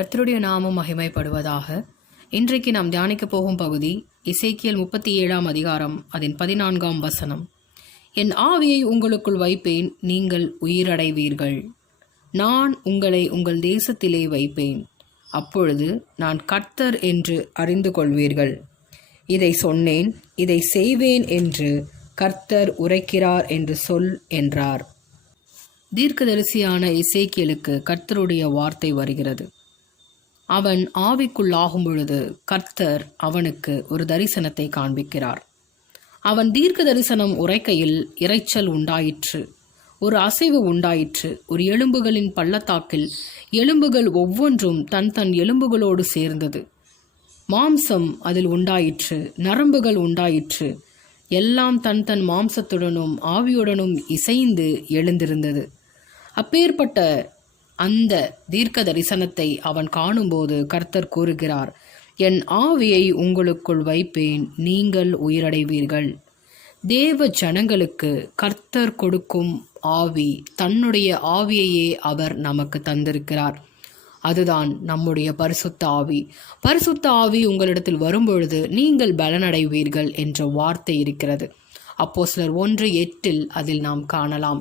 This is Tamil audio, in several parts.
கர்த்தருடைய நாமம் மகிமைப்படுவதாக இன்றைக்கு நாம் தியானிக்க போகும் பகுதி இசைக்கியல் முப்பத்தி ஏழாம் அதிகாரம் அதன் பதினான்காம் வசனம். என் ஆவியை உங்களுக்குள் வைப்பேன் நீங்கள் உயிரடைவீர்கள். நான் உங்களை உங்கள் தேசத்திலே வைப்பேன். அப்பொழுது நான் கர்த்தர் என்று அறிந்து கொள்வீர்கள். இதை சொன்னேன் இதை செய்வேன் என்று கர்த்தர் உரைக்கிறார் என்று சொல் என்றார். தீர்க்கதரிசியான இசைக்கியலுக்கு கர்த்தருடைய வார்த்தை வருகிறது. அவன் ஆவிக்குள்ளாகும் பொழுது கர்த்தர் அவனுக்கு ஒரு தரிசனத்தை காண்பிக்கிறார். அவன் தீர்க்க தரிசனம் உரைக்கையில் இரைச்சல் உண்டாயிற்று. ஒரு அசைவு உண்டாயிற்று. ஒரு எலும்புகளின் பள்ளத்தாக்கில் எலும்புகள் ஒவ்வொன்றும் தன் தன் எலும்புகளோடு சேர்ந்தது. மாம்சம் அதில் உண்டாயிற்று. நரம்புகள் உண்டாயிற்று. எல்லாம் தன் தன் மாம்சத்துடனும் ஆவியுடனும் இசைந்து எழுந்திருந்தது. அப்பேற்பட்ட அந்த தீர்க்க தரிசனத்தை அவன் காணும்போது கர்த்தர் கூறுகிறார் என் ஆவியை உங்களுக்குள் வைப்பேன் நீங்கள் உயிரடைவீர்கள். தேவ ஜனங்களுக்கு கர்த்தர் கொடுக்கும் ஆவி தன்னுடைய ஆவியையே அவர் நமக்கு தந்திருக்கிறார். அதுதான் நம்முடைய பரிசுத்த ஆவி. பரிசுத்த ஆவி உங்களிடத்தில் வரும்பொழுது நீங்கள் பலனடைவீர்கள் என்ற வார்த்தை இருக்கிறது. அப்போ சிலர் ஒன்று எட்டில் அதில் நாம் காணலாம்.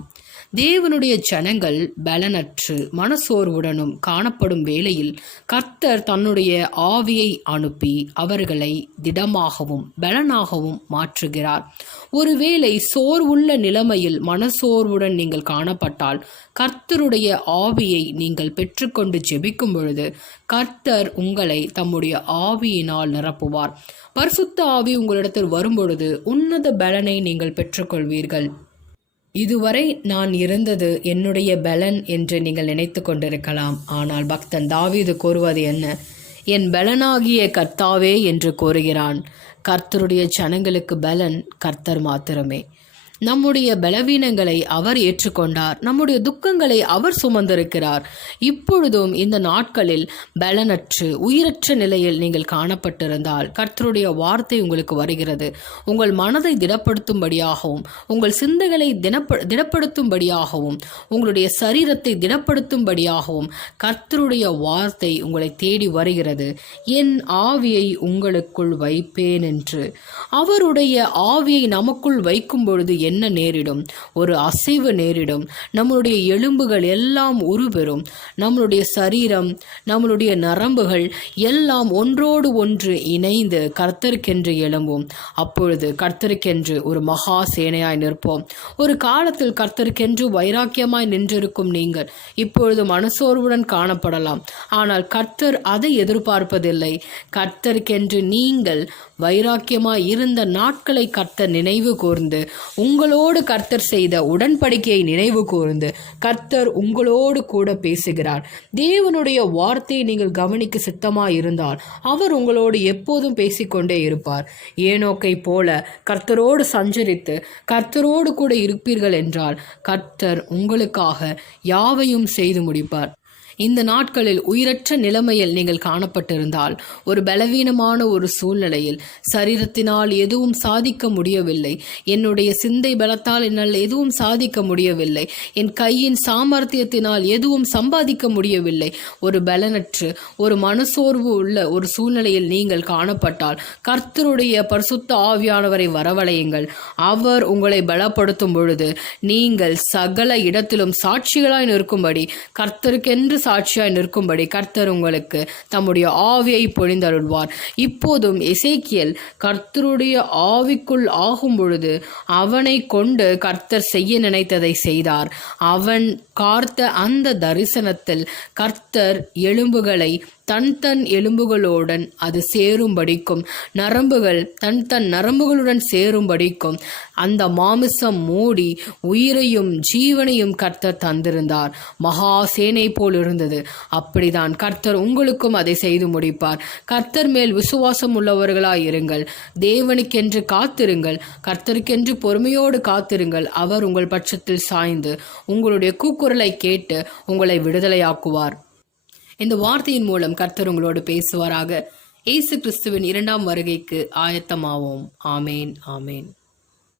தேவனுடைய ஜனங்கள் பலனற்று மனசோர்வுடனும் காணப்படும் வேளையில் கர்த்தர் தன்னுடைய ஆவியை அனுப்பி அவர்களை திடமாகவும் பலனாகவும் மாற்றுகிறார். ஒருவேளை சோர்வுள்ள நிலைமையில் மனசோர்வுடன் நீங்கள் காணப்பட்டால் கர்த்தருடைய ஆவியை நீங்கள் பெற்றுக்கொண்டு ஜெபிக்கும் பொழுது கர்த்தர் உங்களை தம்முடைய ஆவியினால் நிரப்புவார். பரிசுத்த ஆவி உங்களிடத்தில் வரும்பொழுது உன்னத பலனை நீங்கள் பெற்றுக்கொள்வீர்கள். இதுவரை நான் இருந்தது என்னுடைய பலன் என்று நீங்கள் நினைத்து கொண்டிருக்கலாம். ஆனால் பக்தன் தாவீது கூறுவது என்ன? என் பலனாகிய கர்த்தாவே என்று கூறுகிறான். கர்த்தருடைய ஜனங்களுக்கு பலன் கர்த்தர் மாத்திரமே. நம்முடைய பலவீனங்களை அவர் ஏற்றுக்கொண்டார். நம்முடைய துக்கங்களை அவர் சுமந்திருக்கிறார். இப்பொழுதும் இந்த நாட்களில் பலனற்று உயிரற்ற நிலையில் நீங்கள் காணப்பட்டிருந்தால் கர்த்தருடைய வார்த்தை உங்களுக்கு வருகிறது. உங்கள் மனதை திடப்படுத்தும்படியாகவும் உங்கள் சிந்தைகளை தினப்ப திடப்படுத்தும்படியாகவும் உங்களுடைய சரீரத்தை திடப்படுத்தும்படியாகவும் கர்த்தருடைய வார்த்தை உங்களை தேடி வருகிறது. என் ஆவியை உங்களுக்குள் வைப்பேன் என்று. அவருடைய ஆவியை நமக்குள் வைக்கும் பொழுது என்ன நேரிடும்? ஒரு அசைவு நேரிடும். நம்மளுடைய எலும்புகள் எல்லாம் உருபெறும். நம்மளுடைய சரீரம் நம்மளுடைய நரம்புகள் எல்லாம் ஒன்றோடு ஒன்று இணைந்து கர்த்தருக்கென்று எழும்பும். அப்பொழுது கர்த்தருக்கென்று ஒரு மகா சேனையாய் நிற்போம். ஒரு காலத்தில் கர்த்தருக்கென்று வைராக்கியமாய் நின்றிருக்கும் நீங்கள் இப்பொழுது மனசோர்வுடன் காணப்படலாம். ஆனால் கர்த்தர் அதை எதிர்பார்ப்பதில்லை. கர்த்தருக்கென்று நீங்கள் வைராக்கியமாய் இருந்த நாட்களை கர்த்தர் நினைவு கூர்ந்து உங்களோடு கர்த்தர் செய்த உடன்படிக்கையை நினைவு கூர்ந்து கர்த்தர் உங்களோடு கூட பேசுகிறார். தேவனுடைய வார்த்தையை நீங்கள் கவனிக்க சித்தமாக இருந்தால் அவர் உங்களோடு எப்போதும் பேசிக்கொண்டே இருப்பார். ஏனோக்கை போல கர்த்தரோடு சஞ்சரித்து கர்த்தரோடு கூட இருப்பீர்கள் என்றால் கர்த்தர் உங்களுக்காக யாவையும் செய்து முடிப்பார். இந்த நாட்களில் உயிரற்ற நிலைமையில் நீங்கள் காணப்பட்டிருந்தால் ஒரு பலவீனமான ஒரு சூழ்நிலையில் சரீரத்தினால் எதுவும் சாதிக்க முடியவில்லை. என்னுடைய சிந்தை பலத்தால் என்னால் எதுவும் சாதிக்க முடியவில்லை. என் கையின் சாமர்த்தியத்தினால் எதுவும் சம்பாதிக்க முடியவில்லை. ஒரு பலனற்று ஒரு மனசோர்வு உள்ள ஒரு சூழ்நிலையில் நீங்கள் காணப்பட்டால் கர்த்தருடைய பரிசுத்த ஆவியானவரை வரவழையுங்கள். அவர் உங்களை பலப்படுத்தும் பொழுது நீங்கள் சகல இடத்திலும் சாட்சிகளாய் நிற்கும்படி கர்த்தருக்கென்று சாட்சியாய் நிற்கும்படி கர்த்தர் உங்களுக்கு தம்முடைய ஆவியை பொழிந்தருள்வார். இப்போதும் இசைக்கியல் கர்த்தருடைய ஆவிக்குள் ஆகும் பொழுது அவனை கொண்டு கர்த்தர் செய்ய நினைத்ததை செய்தார். அவன் கார்த்த அந்த தரிசனத்தில் கர்த்தர் எலும்புகளை தன் தன் எலும்புகளுடன் அது சேரும்படிக்கும் நரம்புகள் தன் தன் நரம்புகளுடன் சேரும்படிக்கும் அந்த மாமிசம் மூடி உயிரையும் ஜீவனையும் கர்த்தர் தந்திருந்தார். மகா சேனை போல் இருந்தது. அப்படிதான் கர்த்தர் உங்களுக்கும் அதை செய்து முடிப்பார். கர்த்தர் மேல் விசுவாசம் உள்ளவர்களாய் இருங்கள். தேவனுக்கென்று காத்திருங்கள். கர்த்தருக்கென்று பொறுமையோடு காத்திருங்கள். அவர் உங்கள் பட்சத்தில் சாய்ந்து உங்களுடைய கூக்குரலை கேட்டு உங்களை விடுதலையாக்குவார். இந்த வார்த்தையின் மூலம் கர்த்தர் உங்களோடு பேசுவாராக. இயேசு கிறிஸ்துவின் இரண்டாம் வருகைக்கு ஆயத்தமாவோம். ஆமேன் ஆமேன்.